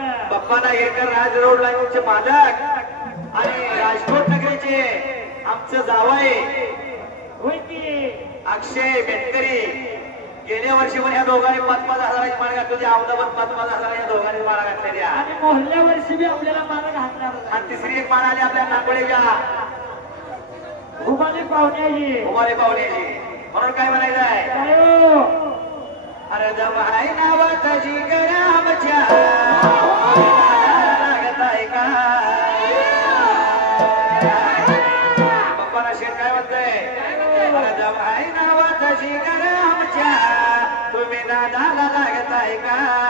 राज road लाईनचे मालक आणि राजकोट नगरीचे आमचं जावई अक्षय बेटकरी गेल्या वर्षी पण या दोघांनी 5,000ची माळ घातली. अहमदाबाद 5,000 या दोघांनी माळा घातलेल्या आणि मोहल्ल्या वर्षी बी आपल्याला माळ घातणार. आणि तिसरी एक माळ आली आपल्या नागोळेच्या उभाले पाहुण्याची म्हणून काय म्हणायचं आहे अरे जमाई नावाची गरामच्या लागत आहे का पप्पाला शेत काय म्हणतंय अरे जमाई नावाची गरामच्या तुम्ही दादाला लागत आहे का